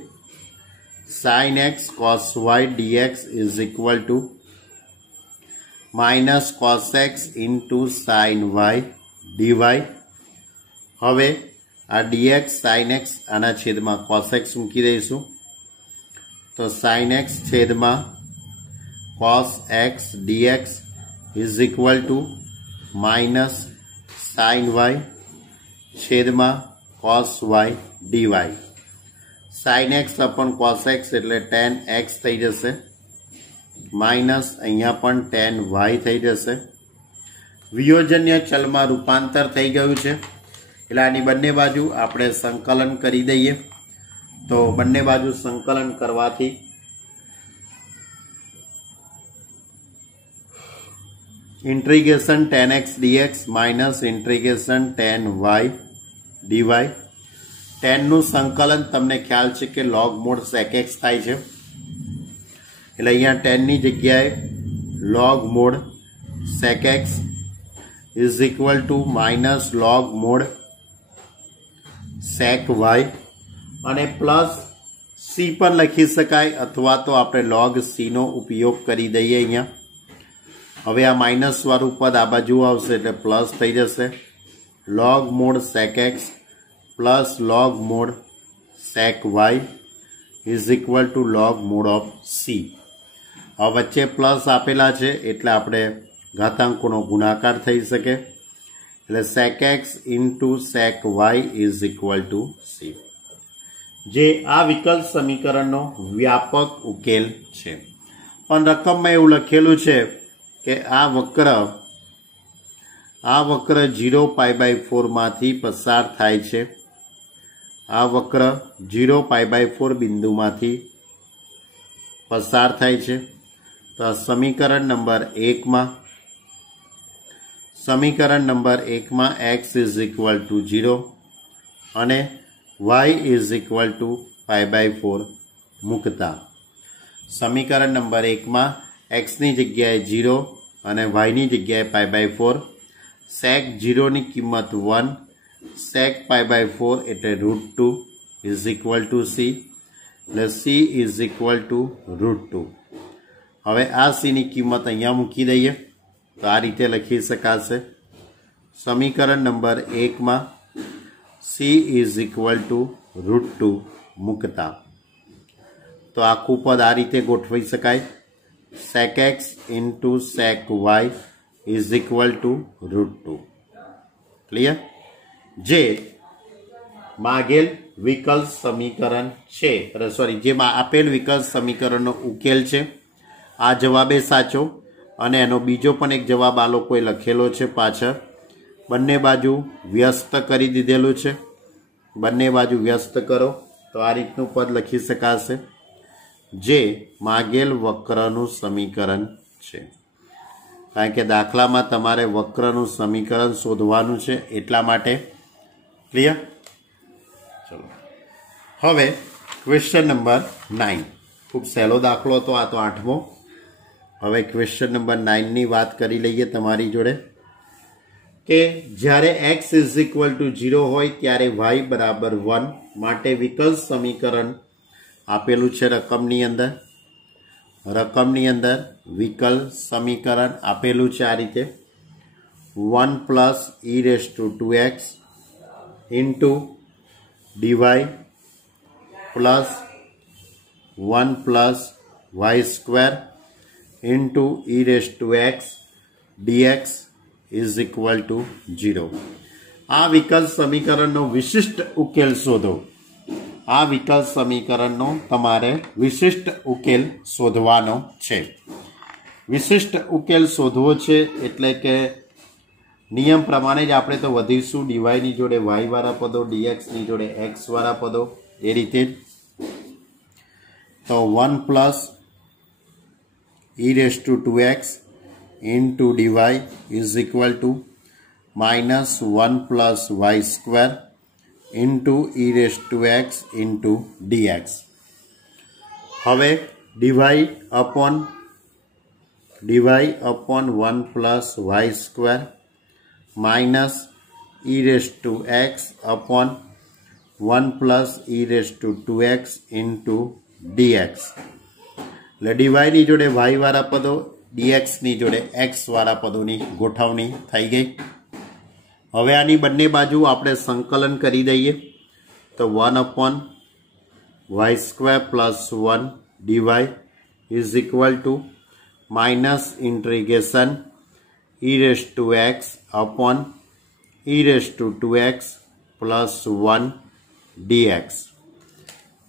sin x cos y dx is equal to minus cos x into sin y dy. હવે આ dx sin x આના છેદમાં cos x મૂકી દઈશું, તો sin x છેદમાં cos x dx is equal to minus sin y છેદમાં cos y dy. sin x upon cos x એટલે tan x થઈ જશે, માઇનસ અહીંયા પણ tan y થઈ જશે. વિયોજન્ય ચલમાં રૂપાંતર થઈ ગયું છે એટલે આની બંને બાજુ આપણે સંકલન કરી દઈએ. તો બંને બાજુ સંકલન કરવાથી integration tan x dx minus integration tan y dy. tan નું સંકલન તમને ખ્યાલ છે કે log mod sec x થાય છે, એટલે અહીંયા tan ની જગ્યાએ log mod sec x is equal to minus log mod sec y, અને પ્લસ c પણ લખી શકાય, અથવા તો આપણે log c નો ઉપયોગ કરી દઈએ અહીંયા. હવે આ માઇનસ વાળું પદ આ બાજુ આવશે એટલે પ્લસ થઈ જશે, log mod sec x plus log mod sec y is equal to log mod of c. આ વચ્ચે પ્લસ આપેલા છે એટલે આપણે ઘાતાંકોનો ગુણાકાર થઈ શકે, એટલે sec x into sec y is equal to c, જે આ વિકલ સમીકરણનો વ્યાપક ઉકેલ છે. પણ રકમમાં એવું લખેલું છે કે આ વક્ર 0π/4 માંથી પસાર થાય છે. આ વક્ર 0π/4 બિંદુમાંથી પસાર થાય છે. તો આ સમીકરણ નંબર 1 માં x is equal to 0 અને y is equal to π/4 મૂકતા સમીકરણ નંબર 1 માં x ની જગ્યાએ 0 અને y ની જગ્યાએ π/4. sec 0 ની કિંમત 1, sec π/4 એટલે √2 is equal to c, એટલે c is equal to √2. હવે આ c ની કિંમત અહીંયા મૂકી દઈએ તો આ રીતે લખી શકાશે. સમીકરણ નંબર 1 માં c is equal to √2 મૂકતા તો આખું પદ આ રીતે ગોઠવી શકાય. sec x into sec y is equal to √2. Clear? જે માગેલ વિકલ સમીકરણ છે, જે આપેલ વિકલ સમીકરણનો ઉકેલ છે. આ જવાબ એ સાચો, અને એનો બીજો પણ એક જવાબ આ લોકોએ લખેલો છે પાછળ. બંને બાજુ વ્યસ્ત કરી દીધેલું છે. બંને બાજુ વ્યસ્ત કરો તો આ રીતનું પદ લખી શકાશે, જે માગેલ વક્રનું સમીકરણ છે. કારણ કે દાખલામાં તમારે વક્રનું સમીકરણ શોધવાનું છે, એટલા માટે. ક્લિયર? ચલો હવે ક્વેશ્ચન નંબર 9. ખૂબ સહેલો દાખલો હતો આ તો, 8મો. હવે ક્વેશ્ચન નંબર 9 ની વાત કરી લઈએ તમારી જોડે કે જ્યારે x = 0 હોય ત્યારે y બરાબર 1 માટે વિકલ્પ સમીકરણ આપેલું છે. રકમની અંદર વિકલ્પ સમીકરણ આપેલું છે આ રીતે: 1 + e⁻² into dy plus 1 + y² into e⁻x dx is equal to 0. આ વિકલ્પ સમીકરણનો વિશિષ્ટ ઉકેલ શોધો. આ વિકલ્પ સમીકરણનો તમારે વિશિષ્ટ ઉકેલ શોધવાનો છે. વિશિષ્ટ ઉકેલ શોધવો છે એટલે કે નિયમ પ્રમાણે જ આપણે તો વધીશું. ડીવાયની જોડે વાય વાળા પદો, ડીએક્સની જોડે એક્સ વાળા પદો, એ રીતે જ. તો 1 + e⁻² into dy is equal to -1 + y² into e⁻x into dx. હવે dy upon 1 + y² minus e⁻x upon 1 + e⁻²x into dx. એટલે dy ની જોડે y વાળા પદો, dx ની જોડે x વાળા પદોની ગોઠવણી થઈ ગઈ. હવે આની બંને બાજુ આપણે સંકલન કરી દઈએ તો 1/y² + 1 dy is equal to -integration e⁻x upon e⁻²x plus 1 dx.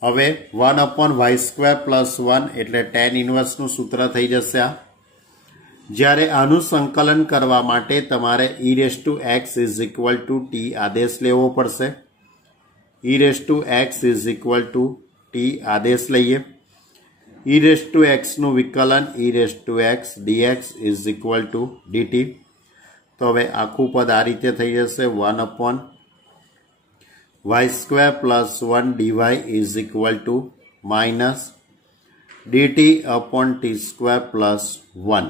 હવે 1/y² + 1 એટલે tan ઇન્વર્સનું સૂત્ર થઈ જશે આ. જ્યારે આનું સંકલન કરવા માટે તમારે e⁻x = t આદેશ લેવો પડશે. e⁻x = t આદેશ લઈએ. e⁻x નું વિકલન e⁻x dx is equal to dt. તો હવે આખું પદ આ રીતે થઈ જશે: 1/y² + 1 dy is equal to -dt/t² + 1.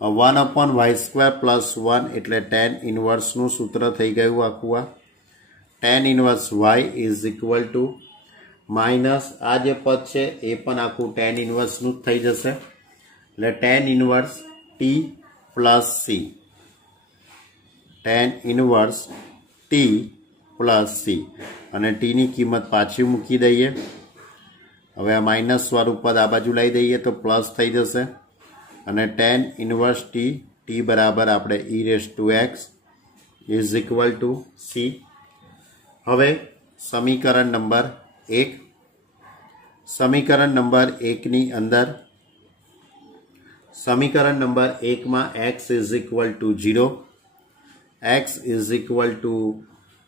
1/y² + 1 એટલે tan ઇન્વર્સનું સૂત્ર થઈ ગયું આખું આ. tan inverse y is equal to minus આ જે પદ છે એ પણ આખું tan ઇન્વર્સનું જ થઈ જશે. એટલે tan inverse t + c. tan inverse t + c અને t ની કિંમત પાછી મૂકી દઈએ. હવે આ માઇનસ વાળું પદ આ બાજુ લઈ દઈએ તો પ્લસ થઈ જશે. અને tan ઇન્વર્સ t બરાબર આપણે e⁻x is equal to c. હવે સમીકરણ નંબર 1. સમીકરણ નંબર 1 ની અંદર સમીકરણ નંબર 1 માં x is equal to 0, x is equal to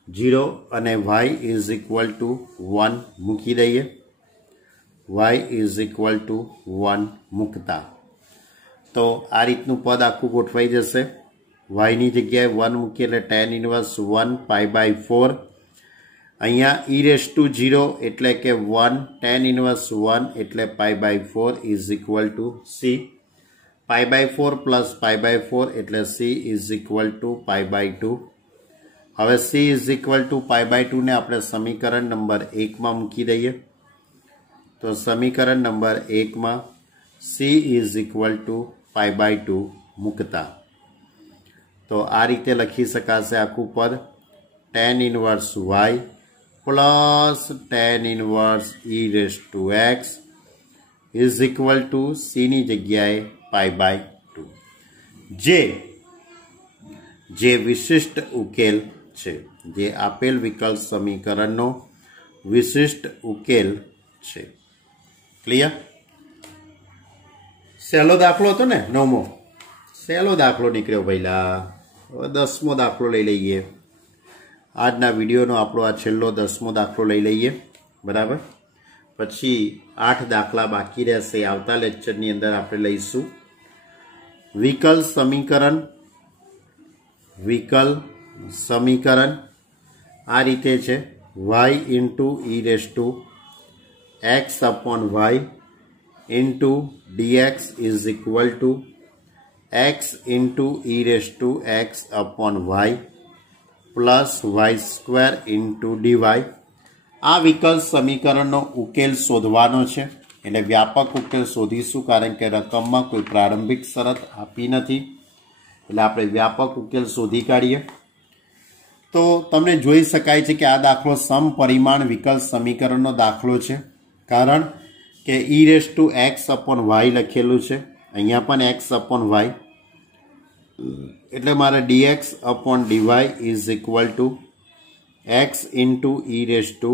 0 અને y is equal to 1 મૂકી દઈએ. y is equal to 1 મૂકતા તો આ રીતનું પદ આખું ગોઠવાઈ જશે. y ની જગ્યાએ 1 મૂકીએ એટલે tan ઇન્વર્સ 1 π/4. અહીંયા e⁻0 એટલે કે 1, tan ઇન્વર્સ 1 એટલે π/4 is equal to c. π/4 plus π/4 એટલે c is equal to π/2. હવે c is equal to π/2 ને આપણે સમીકરણ નંબર 1 માં મૂકી દઈએ. તો સમીકરણ નંબર 1 માં c is equal to π/2 મૂકતા તો આ રીતે લખી શકાશે આખું પદ: tan inverse y plus tan inverse e⁻x is equal to c ની જગ્યાએ π/2. જે વિશિષ્ટ ઉકેલ છે, જે આપેલ વિકલ્પ સમીકરણનો વિશિષ્ટ ઉકેલ છે. ક્લિયર? સહેલો દાખલો હતો ને 9મો. સહેલો દાખલો નીકળ્યો પહેલા. હવે 10મો દાખલો લઈ લઈએ. આજના વિડીયોનો આપણો આ છેલ્લો 10મો દાખલો લઈ લઈએ. બરાબર. પછી 8 દાખલા બાકી રહેશે. આવતા લેક્ચરની અંદર આપણે લઈશું વિકલ સમીકરણ. આ રીતે છે y into e raised to x upon y into dx is equal to x into e raised to x upon y plus y square into dy. આ વિકલ સમીકરણનો ઉકેલ શોધવાનો છે. એટલે વ્યાપક ઉકેલ શોધીશું, કારણ કે રકમમાં કોઈ પ્રારંભિક શરત આપી નથી. એટલે આપણે વ્યાપક ઉકેલ શોધી કાઢીએ. તો તમને જોઈ શકાય છે કે આ દાખલો સમપરિમાણ વિકલ સમીકરણનો દાખલો છે, કારણ કે e raised to x upon y લખેલું છે. અહીંયા પણ x upon y, એટલે મારે dx upon dy is equal to x into e raised to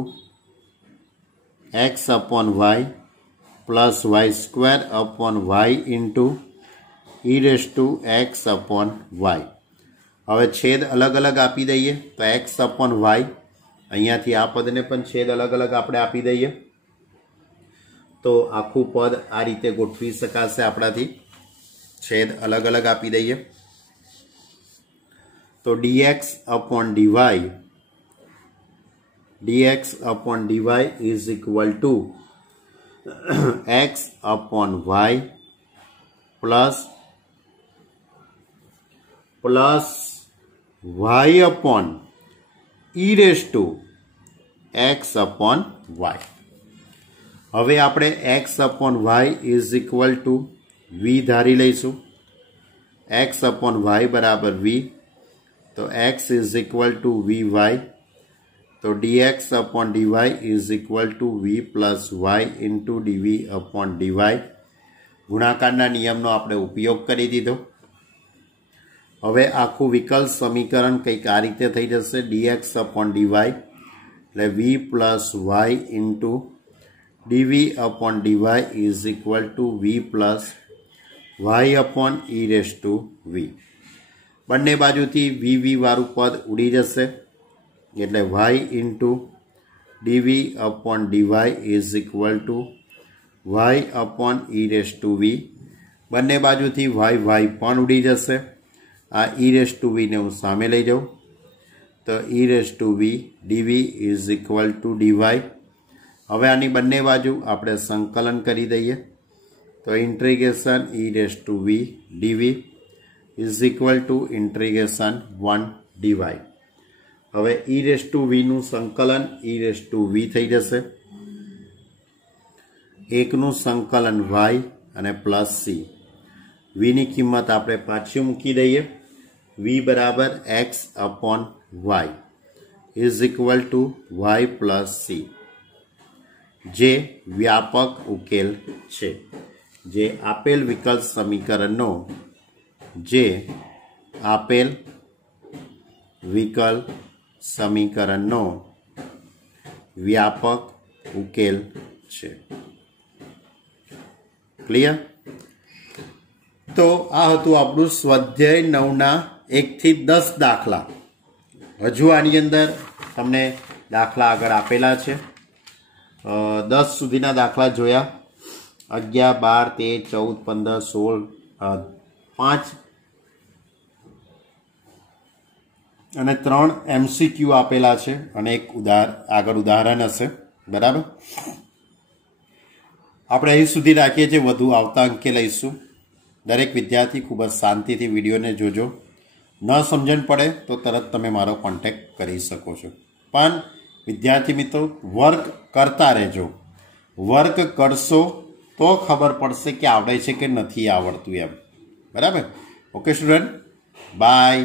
x upon y plus y square upon y into e raised to x upon y. હવે છેદ અલગ અલગ આપી દઈએ તો x upon y, અહીંયાથી આ પદને પણ છેદ અલગ અલગ આપણે આપી દઈએ તો આખું પદ આ રીતે ગોઠવી શકાશે આપણાથી. છેદ અલગ અલગ આપી દઈએ તો dx upon dy is equal to x upon y plus y upon e raised to x upon y. હવે આપણે x upon y is equal to v ધારી લઈશું. x upon y બરાબર v, તો x is equal to vy. તો dx upon dy is equal to v plus y into dv upon dy. ગુણાકારના નિયમનો આપણે ઉપયોગ કરી દીધો. હવે આખું વિકલ સમીકરણ કંઈક આ રીતે થઈ જશે. dx upon dy એટલે v plus y into dv upon dy is equal to v plus y upon e raised to v. બંને બાજુથી v વાળું પદ ઉડી જશે, એટલે y into dv upon dy is equal to y upon e raised to v. બંને બાજુથી y પણ ઉડી જશે. આ e raised to v ને હું સામે લઈ જાઉં તો e raised to v dv is equal to dy. હવે આની બંને બાજુ આપણે સંકલન કરી દઈએ તો integration e raised to v dv is equal to integration 1 dy. હવે e raised to v નું સંકલન e raised to v થઈ જશે. એકનું સંકલન y અને પ્લસ c. v ની કિંમત આપણે પાછી મૂકી દઈએ. v બરાબર x upon y is equal to y plus c, જે વ્યાપક ઉકેલ છે. જે આપેલ વિકલ સમીકરણનો વ્યાપક ઉકેલ છે. ક્લિયર? તો આ હતું આપણું સ્વાધ્યાય 9ના 1 થી 10 દાખલા. હજુ આની અંદર તમને દાખલા આગળ આપેલા છે. 10 સુધીના દાખલા જોયા. 11, 12, 13, 14, 15, 16, 5 અને 3 MCQ આપેલા છે અને એક આગળ ઉદાહરણ હશે. બરાબર. આપણે અહીં સુધી રાખીએ છીએ. વધુ આવતા અંકે લઈશું. દરેક વિદ્યાર્થી ખૂબ જ શાંતિથી વિડીયોને જોજો. ન સમજણ પડે તો તરત તમે મારો કોન્ટેક્ટ કરી શકો છો. પણ વિદ્યાર્થી મિત્રો, વર્ક કરતા રહેજો. વર્ક કરશો તો ખબર પડશે કે આવડે છે કે નથી આવડતું એમ. બરાબર. Okay student, by.